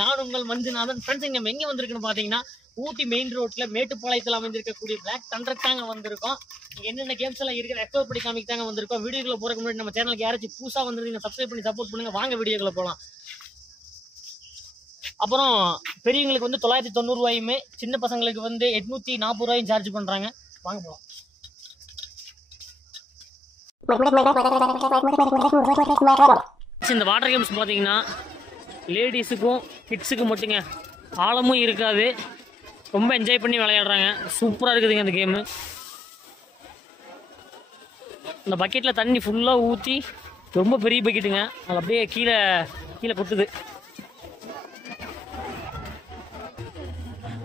நான் உங்கள் மஞ்சுநாதன். ஃப்ரெண்ட்ஸ் இங்கே எங்கே வந்திருக்குன்னு பார்த்தீங்கன்னா ஊட்டி மெயின் ரோட்டில் மேட்டுப்பாளையத்தில் அமைந்திருக்கக்கூடிய பிளாக் தண்டர் தாங்க வந்திருக்கோம். இங்கே என்னென்ன கேம்ஸ் எல்லாம் இருக்கிற எக்ஸ்ப்ளோர் பண்ணி காமிக்கு தாங்க வந்திருக்கோம். வீடியோக்குள்ள போகிறதுக்கு முன்னாடி நம்ம சேனலுக்கு யாராச்சும் புதுசாக வந்துருந்தீங்க சப்ஸ்கிரைப் பண்ணி சப்போர்ட் பண்ணுங்கள். வாங்க வீடியோக்குள்ள போகலாம். அப்புறம் பெரியவங்களுக்கு வந்து 990 ரூபாயுமே, சின்ன பசங்களுக்கு வந்து 840 ரூபாயும் சார்ஜ் பண்ணுறாங்க. வாங்க போகலாம். இந்த வாட்டர் கேம்ஸ் பார்த்தீங்கன்னா லேடிஸுக்கும் கிட்ஸுக்கும் மட்டுங்க, ஆழமும் இருக்காது, ரொம்ப என்ஜாய் பண்ணி விளையாடுறாங்க. சூப்பராக இருக்குதுங்க அந்த கேமு. இந்த பக்கெட்டில் தண்ணி ஃபுல்லாக ஊற்றி, ரொம்ப பெரிய பக்கெட்டுங்க, அது அப்படியே கீழே கீழே கொட்டுது.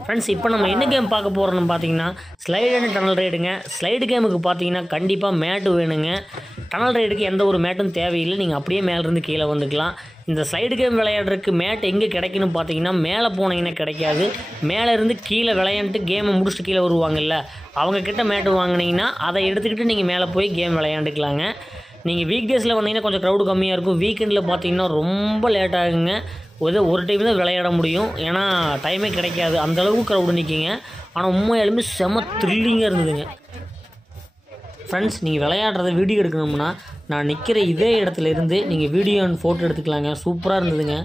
ஃப்ரெண்ட்ஸ் இப்போ நம்ம என்ன கேம் பார்க்க போகிறோம்னு பார்த்தீங்கன்னா ஸ்லைடு அண்ட் டனல் ரைடுங்க. ஸ்லைடு கேமுக்கு பார்த்தீங்கன்னா கண்டிப்பாக மேட்டு வேணுங்க. டனல் ரைடுக்கு எந்த ஒரு மேட்டும் தேவையில்லை, நீங்கள் அப்படியே மேலேருந்து கீழே வந்துக்கலாம். இந்த ஸ்லைடு கேம் விளையாடுறதுக்கு மேட் எங்கே கிடைக்குன்னு பார்த்தீங்கன்னா மேலே போனீங்கன்னா கிடைக்காது. மேலே இருந்து கீழே விளையாண்டுட்டு கேமை முடிச்சுட்டு கீழே வருவாங்கல்ல, அவங்கக்கிட்ட மேட்டு வாங்கினீங்கன்னா அதை எடுத்துக்கிட்டு நீங்கள் மேலே போய் கேம் விளையாண்டுக்கலாங்க. நீங்கள் வீக் டேஸில் வந்தீங்கன்னா கொஞ்சம் க்ரௌடு கம்மியாக இருக்கும். வீக்கெண்டில் பார்த்தீங்கன்னா ரொம்ப லேட் ஆகுங்க. ஒரு டைம் தான் விளையாட முடியும், ஏன்னா டைமே கிடைக்காது, அந்தளவுக்கு க்ரௌடு நிற்கிங்க. ஆனால் உண்மையாலுமே செம த்ரில்லிங்காக இருந்ததுங்க. ஃப்ரெண்ட்ஸ் நீங்கள் விளையாடுறத வீடியோ எடுக்கணும்னா நான் நிற்கிற இதே இடத்துல இருந்து நீங்கள் வீடியோ அண்ட் ஃபோட்டோ எடுத்துக்கலாங்க. சூப்பராக இருந்ததுங்க.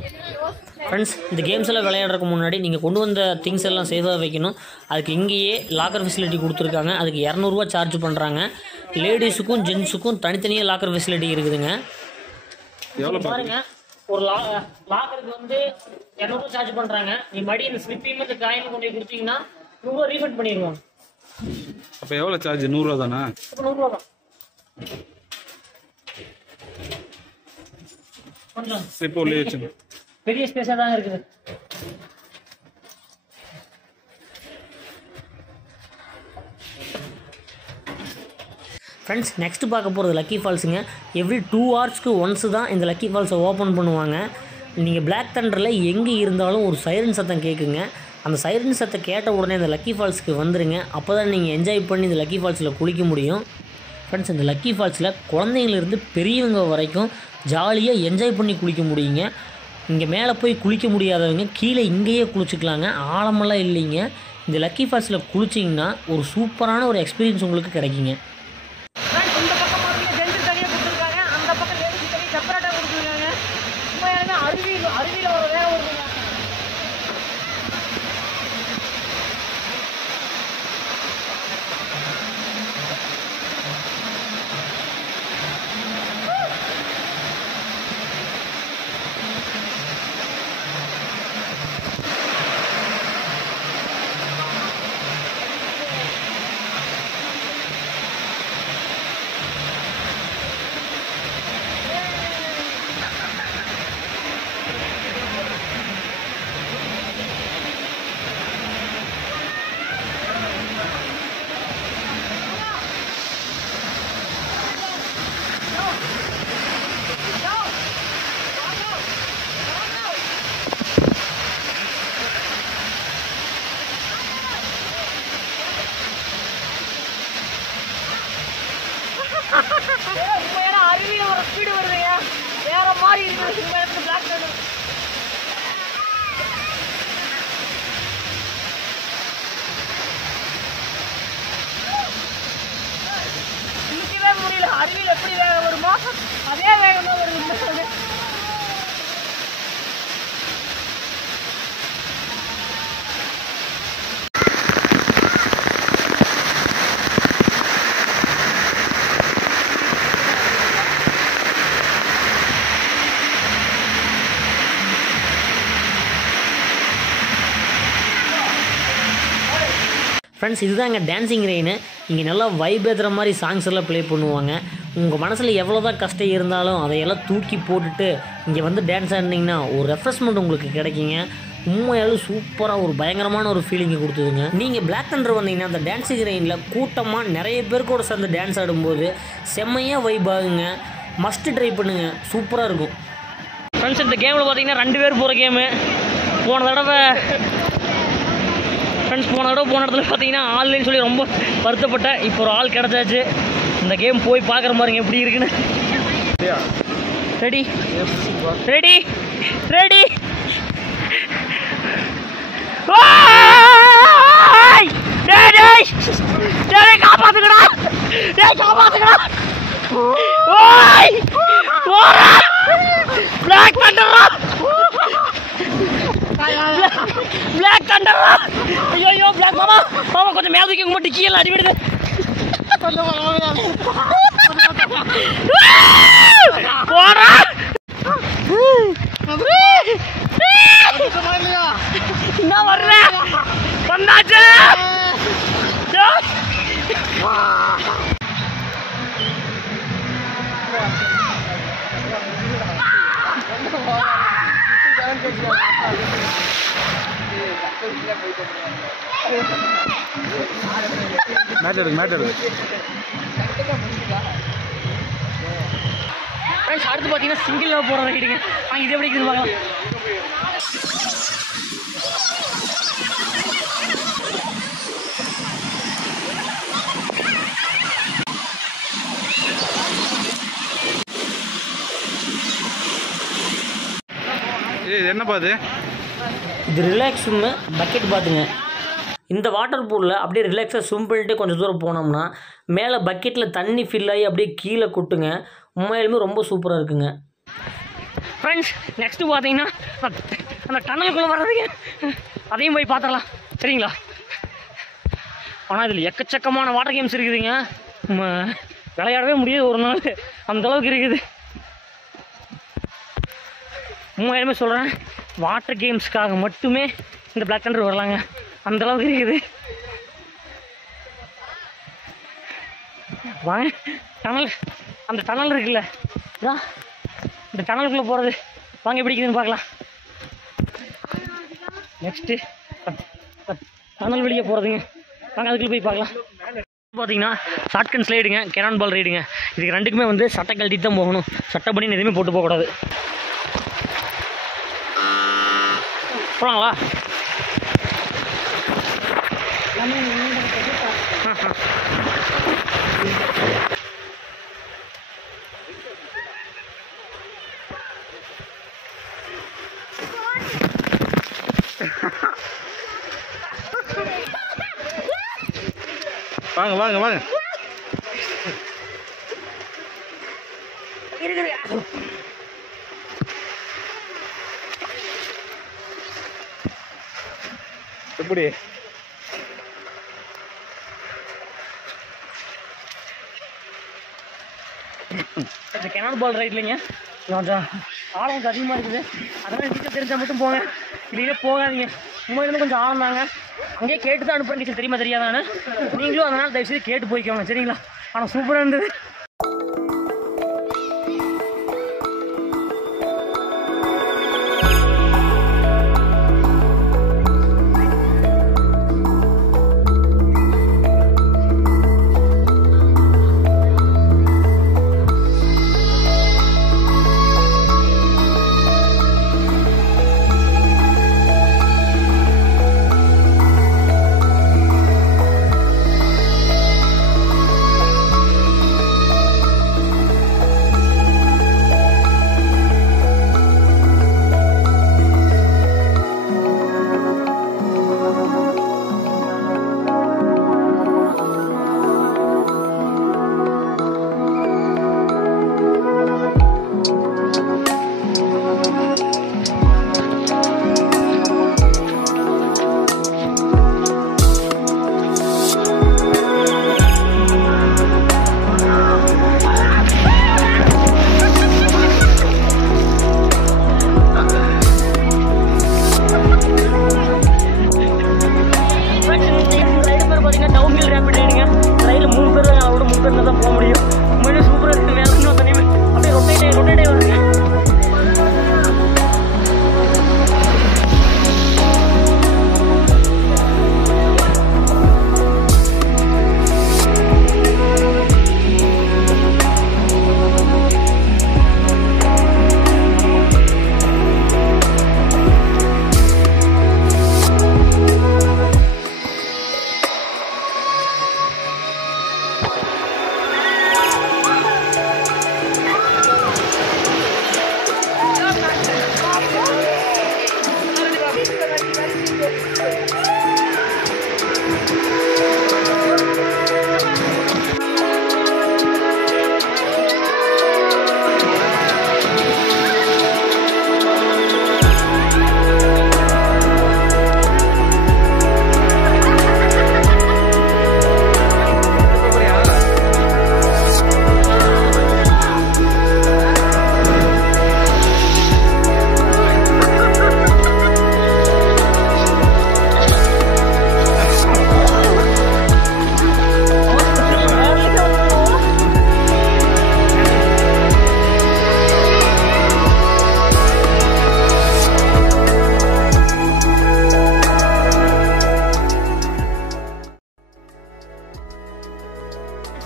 ஃப்ரெண்ட்ஸ் இந்த கேம்ஸ் எல்லாம் விளையாடுறதுக்கு முன்னாடி நீங்கள் கொண்டு வந்த திங்ஸ் எல்லாம் சேஃபாக வைக்கணும். அதுக்கு இங்கேயே லாக்கர் ஃபெசிலிட்டி கொடுத்துருக்காங்க. அதுக்கு 200 ரூபா சார்ஜ் பண்ணுறாங்க. லேடிஸுக்கும் ஜென்ஸுக்கும் தனித்தனியாக லாக்கர் ஃபெசிலிட்டி இருக்குதுங்க. பாருங்க, ஒரு லாக்கருக்கு வந்து 200 சார்ஜ் பண்ணுறாங்க. நீ மடி இந்த ஸ்லிப்பையும் இந்த காயினும் கொண்டு போய் கொடுத்தீங்கன்னா 100 ரூபா ரீஃபண்ட் பண்ணிடுவாங்க. அப்போ எவ்வளோ சார்ஜ்? 100 ரூபா தானே? 100 ரூபா தான். கொஞ்சம் ஸ்லிப் உள்ளே வச்சுங்க, பெரிய ஸ்பேஸாக தான் இருக்குது. ஃப்ரெண்ட்ஸ் நெக்ஸ்ட்டு பார்க்க போகிறது லக்கி ஃபால்ஸுங்க. எவ்ரி 2 ஹவர்ஸ்க்கு ஒன்ஸு தான் இந்த லக்கி ஃபால்ஸை ஓப்பன் பண்ணுவாங்க. நீங்கள் பிளாக் தண்டரில் எங்கே இருந்தாலும் ஒரு சைரன் சத்தம் கேட்குங்க. அந்த சைரன் சத்தம் கேட்ட உடனே இந்த லக்கி ஃபால்ஸுக்கு வந்துடுங்க. அப்போ தான் நீங்கள் என்ஜாய் பண்ணி இந்த லக்கி ஃபால்ஸில் குளிக்க முடியும். ஃப்ரெண்ட்ஸ் இந்த லக்கி ஃபால்ஸில் குழந்தைங்களிருந்து பெரியவங்க வரைக்கும் ஜாலியாக என்ஜாய் பண்ணி குளிக்க முடியுங்க. இங்கே மேலே போய் குளிக்க முடியாதவங்க கீழே இங்கேயே குளிச்சுக்கலாங்க. ஆழமெல்லாம் இல்லைங்க. இந்த லக்கி ஃபால்ஸில் குளிச்சிங்கன்னா ஒரு சூப்பரான ஒரு எக்ஸ்பீரியன்ஸ் உங்களுக்கு கிடைக்குங்க. இந்த பக்கம் பார்த்தீங்கன்னா ஜென்ஸ் தனியாக கொடுத்துருக்காங்க, அந்த பக்கம் லேடிஸ் தனி செப்பரேட்டாக கொடுத்துருக்காங்க. உண்மையாலுமே அருவியில் ஒரு வேலை வருதுங்க. உண்மையான அருவியில் ஒரு ஸ்பீடு வருதுங்க, வேற மாதிரி இருக்குது. உண்மையான பிளாக் தண்டர் நிற்கவே முடியல. அருவியில் எப்படி வேகம் வருமோ அதே வேகமாக வருது. ஃப்ரெண்ட்ஸ் இதுதாங்க டான்ஸிங் ரெயின்னு. இங்கே நல்லா வைப் ஏற்றுற மாதிரி சாங்ஸ் எல்லாம் ப்ளே பண்ணுவாங்க. உங்கள் மனசில் எவ்வளோ தான் கஷ்டம் இருந்தாலும் அதையெல்லாம் தூக்கி போட்டுட்டு இங்கே வந்து டான்ஸ் ஆடினீங்கன்னா ஒரு ரெஃப்ரெஷ்மெண்ட் உங்களுக்கு கிடைக்குங்க. உண்மையாலும் சூப்பராக ஒரு பயங்கரமான ஒரு ஃபீலிங்கை கொடுத்துதுங்க. நீங்கள் பிளாக் தண்டர் வந்தீங்கன்னா அந்த டான்ஸிங் ரெயினில் கூட்டமாக நிறைய பேர் கூட சேர்ந்து டான்ஸ் ஆடும்போது செம்மையாக வைப் ஆகுங்க. மஸ்ட்டு ட்ரை பண்ணுங்கள், சூப்பராக இருக்கும். ஃப்ரெண்ட்ஸ் இந்த கேமில் பார்த்தீங்கன்னா 2 பேர் போகிற கேமு. போன தடவை போன இடத்துல பார்த்தீங்கன்னா ஆன்லைன் சொல்லி ரொம்ப வருத்தப்பட்டேன். இப்போ ஒரு ஆள் கிடச்சாச்சு. இந்த கேம் போய் பார்க்குற மாதிரிங்க எப்படி இருக்குன்னு. ரெடி ரெடி ரெடி காப்பாத்துக்கடா, காப்பாத்துக்கடா. பிளாக் தண்டரா, பிளாக் தண்டரா. ஐயோ பிளாக் மாமா, மாமா கொஞ்சம் மேல தூக்கி மட்டும் கீழே அடி விடுது. போடா என்ன வர்ற வந்தாச்சு. அடுத்து பார்த்தீங்கன்னா சிங்கிள் போகிற ரைடுங்க. இது எப்படி இருக்குது பார்க்கலாம். என்னப்பா இது ரிலாக்ஸ் ரூமு பக்கெட் பார்த்துங்க. இந்த வாட்டர் பூலில் அப்படியே ரிலாக்ஸாக ஸ்விம் பண்ணிட்டு கொஞ்சம் தூரம் போனோம்னா மேலே பக்கெட்டில் தண்ணி ஃபில் ஆகி அப்படியே கீழே கொட்டுங்க. உண்மையிலுமே ரொம்ப சூப்பராக இருக்குங்க. ஃப்ரெண்ட்ஸ் நெக்ஸ்ட்டு பார்த்தீங்கன்னா அந்த டனலுக்குள்ளே வர்றதுங்க, அதையும் போய் பார்த்துடலாம் சரிங்களா. ஆனால் இதில் எக்கச்சக்கமான வாட்டர் கேம்ஸ் இருக்குதுங்க. விளையாடவே முடியாது ஒரு நாள், அந்தளவுக்கு இருக்குது. உண்மையிலுமே சொல்கிறேன், வாட்டர் கேம்ஸ்க்காக மட்டுமே இந்த பிளாக் தண்டர் வரலாங்க, அந்தளவுக்கு இருக்குது. வாங்க டனல், அந்த டனல் இருக்குல்ல, இந்த டனலுக்குள்ளே போகிறது வாங்க எப்படி இருக்குதுன்னு பார்க்கலாம். நெக்ஸ்ட்டு டனல் வெளியே போகிறதுங்க, வாங்க அதுக்குள்ளே போய் பார்க்கலாம். பார்த்தீங்கன்னா ஷார்ட்கன் ஸ்லைடுங்க, கேனான் பால் ரைடுங்க. இதுக்கு ரெண்டுக்குமே வந்து சட்டை கழட்டிட்டு தான் போகணும், சட்டை பண்ணி எதுவுமே போட்டு போகக்கூடாது. போகலாங்களா? வாங்க வாங்க வாங்க. எப்படி இந்த கேனான் பால் ரைட் இல்லைங்க, கொஞ்சம் ஆழம் கொஞ்சம் அதிகமாக இருக்குது. அதனால் வீட்டில் தெரிஞ்சால் மட்டும் போங்க, இல்லையே போகாதீங்க. உண்மையிலேருந்து கொஞ்சம் ஆழம் தாங்க. அங்கேயே கேட்டு தான் அனுப்புறேன், தெரியுமா தெரியாதானு. நீங்களும் அதனால் தயவுசெய்து கேட்டு போய்க்கோங்க சரிங்களா. ஆனால் சூப்பராக இருந்தது.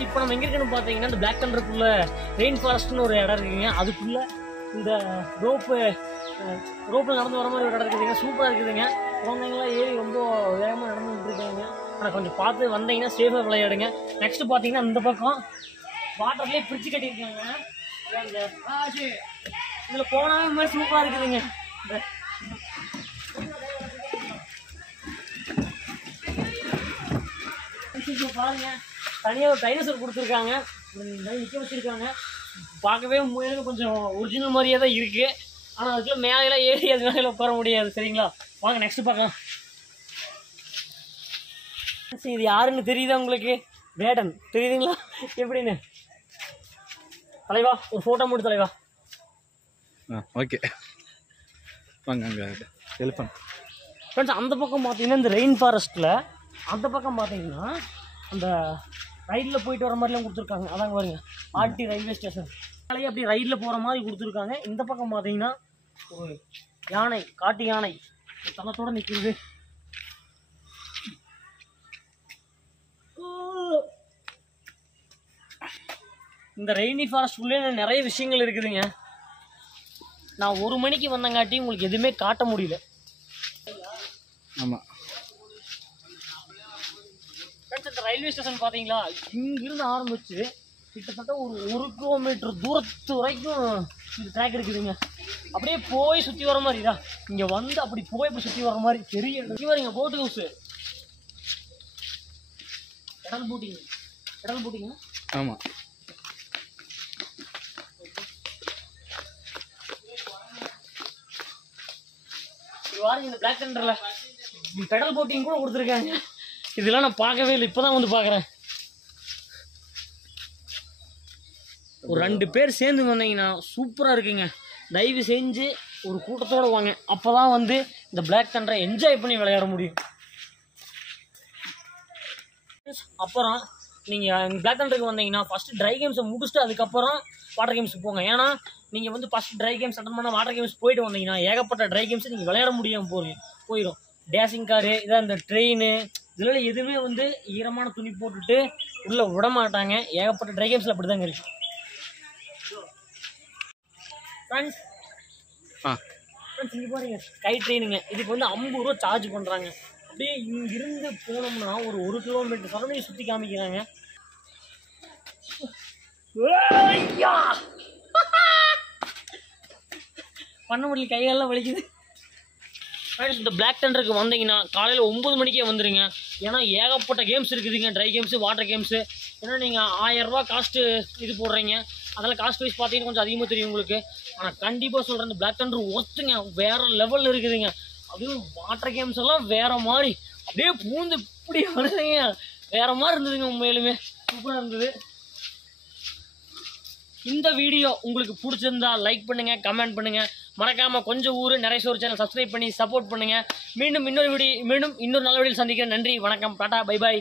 இப்போ நம்ம எங்கே இருக்குன்னு பார்த்தீங்கன்னா இந்த பிளாக் தண்டருக்குள்ள ரெயின் ஃபாரஸ்ட்னு ஒரு இடம் இருக்குங்க. அதுக்குள்ளே இந்த ரோப்பில் நடந்து வர மாதிரி ஒரு இடம் இருக்குதுங்க. சூப்பராக இருக்குதுங்க. குழந்தைங்களாம் ஏறி ரொம்ப வேகமாக நடந்துகிட்டு இருக்காங்க. ஆனால் கொஞ்சம் பார்த்து வந்தீங்கன்னா சேஃபாக விளையாடுங்க. நெக்ஸ்ட்டு பார்த்தீங்கன்னா இந்த பக்கம் வாட்டர்லேயே பிரிட்ஜு கட்டியிருக்காங்க. அந்த இதில் போனாவே மாதிரி சூப்பராக இருக்குதுங்க. இந்த பாருங்க, தனியாக ஒரு டைனோசர் கொடுத்துருக்காங்க, நிற்க வச்சுருக்காங்க. பார்க்கவே முயலுக்கு கொஞ்சம் ஒரிஜினல் மாதிரியே தான் இருக்குது. ஆனால் அதுக்குள்ள மேலையெல்லாம் ஏறி அது மேலே உட்கார முடியாது. சரிங்களா, வாங்க நெக்ஸ்ட் பார்க்கலாம். இது யாருன்னு தெரியுதா உங்களுக்கு? வேடன் தெரியுதுங்களா எப்படின்னு? தலைவா ஒரு ஃபோட்டோ மட்டும் தலைவா. ஓகே வாங்க. அங்கே எலிஃபண்ட் ஃப்ரெண்ட்ஸ், அந்த பக்கம் பார்த்தீங்கன்னா இந்த ரெயின் ஃபாரஸ்ட்டில் அந்த பக்கம் பார்த்தீங்கன்னா அந்த ரயிலில் போயிட்டு வர மாதிரிலாம் கொடுத்துருக்காங்க. அதாங்க பாருங்க, ஆர்டி ரயில்வே ஸ்டேஷன் மேலேயே அப்படி ரயிலில் போகிற மாதிரி கொடுத்துருக்காங்க. இந்த பக்கம் பார்த்தீங்கன்னா ஒரு யானை, காட்டு யானை தளத்தோடு நிற்கிறது. இந்த ரெய்னி ஃபாரஸ்ட் உள்ளே நிறைய விஷயங்கள் இருக்குதுங்க. நான் 1 மணிக்கு வந்தங்காட்டி உங்களுக்கு எதுவுமே காட்ட முடியல. ஆமாம், இந்த ரயில்வே ஸ்டேஷன் பார்த்தீங்களா, இங்கிருந்து ஆரம்பிச்சு கிட்டத்தட்ட ஒரு 1 கிலோமீட்டர் தூரத்து வரைக்கும் இந்த ட்ராக் இருக்குதுங்க. அப்படியே போய் சுற்றி வர மாதிரி தான். இங்கே வந்து அப்படி போய் இப்படி சுற்றி வர மாதிரி பெரிய வரீங்க. போட் ஹவுஸு, கடல் போட்டிங்க. ஆமாம். வாருங்க, இந்த பிளாக் தண்டரில் பெடல் போட்டிங் கூட கொடுத்துருக்காங்க. இதெல்லாம் நான் பார்க்கவே இல்லை, இப்போ தான் வந்து பார்க்குறேன். ஒரு 2 பேர் சேர்ந்து வந்தீங்கன்னா சூப்பராக இருக்குங்க. தயவு செஞ்சு ஒரு கூட்டத்தோடு வாங்க. அப்போ தான் வந்து இந்த பிளாக் தண்டரை என்ஜாய் பண்ணி விளையாட முடியும். அப்புறம் நீங்கள் பிளாக் தண்டருக்கு வந்தீங்கன்னா ஃபஸ்ட்டு ட்ரை கேம்ஸை முடிச்சுட்டு அதுக்கப்புறம் வாட்டர் கேம்ஸுக்கு போங்க. ஏன்னா நீங்கள் வந்து ஃபஸ்ட்டு ட்ரை கேம்ஸ் அட்டன் பண்ணால் வாட்டர் கேம்ஸ் போயிட்டு வந்தீங்கன்னா ஏகப்பட்ட ட்ரை கேம்ஸை நீங்கள் விளையாட முடியாமல் போயிடும். டேஷிங் காரு, இதான் இந்த ட்ரெயின், இதில் எதுவுமே வந்து ஈரமான துணி போட்டுட்டு உள்ளே விட மாட்டாங்க. ஏகப்பட்ட ட்ரை கேம்ஸில் அப்படி தாங்க இருக்கு. ஃப்ரெண்ட்ஸ் இங்கே பாருங்க, ஸ்கை ட்ரெயினுங்க. இதுக்கு வந்து 50 ரூபா சார்ஜ் பண்ணுறாங்க. அப்படியே இங்கிருந்து போனோம்னா ஒரு 1 கிலோமீட்டர் சரௌண்டிங் சுற்றி காமிக்கிறாங்க. பண்ண முடியல, கையெல்லாம் வலிக்குது. இந்த பிளாக் தண்டருக்கு வந்தீங்கன்னா காலையில் 9 மணிக்கே வந்துடுங்க. ஏன்னா ஏகப்பட்ட கேம்ஸ் இருக்குதுங்க, ட்ரை கேம்ஸு, வாட்டர் கேம்ஸு. ஏன்னா நீங்கள் 1000 ரூபா காஸ்ட்டு இது போடுறீங்க, அதெல்லாம் காஸ்ட் வைஸ் பார்த்தீங்கன்னா கொஞ்சம் அதிகமாக தெரியும் உங்களுக்கு. ஆனால் கண்டிப்பாக சொல்கிறேன், இந்த பிளாக் தண்டர் ஒத்துங்க, வேறு லெவலில் இருக்குதுங்க. அதுவும் வாட்டர் கேம்ஸ் எல்லாம் வேறு மாதிரி அப்படியே பூந்து இப்படி வருதுங்க, வேறு மாதிரி இருந்ததுங்க. உண்மையிலுமே சூப்பராக இருந்தது. இந்த வீடியோ உங்களுக்கு பிடிச்சிருந்தா லைக் பண்ணுங்கள், கமெண்ட் பண்ணுங்கள். மறக்காமல் கொஞ்சம் ஊர் நிறைய சோறு சேனல் சப்ஸ்கிரைப் பண்ணி சப்போர்ட் பண்ணுங்கள். மீண்டும் இன்னொரு நல்ல வீடியோவில் சந்திக்கிறேன். நன்றி, வணக்கம், டாடா, பை பாய்.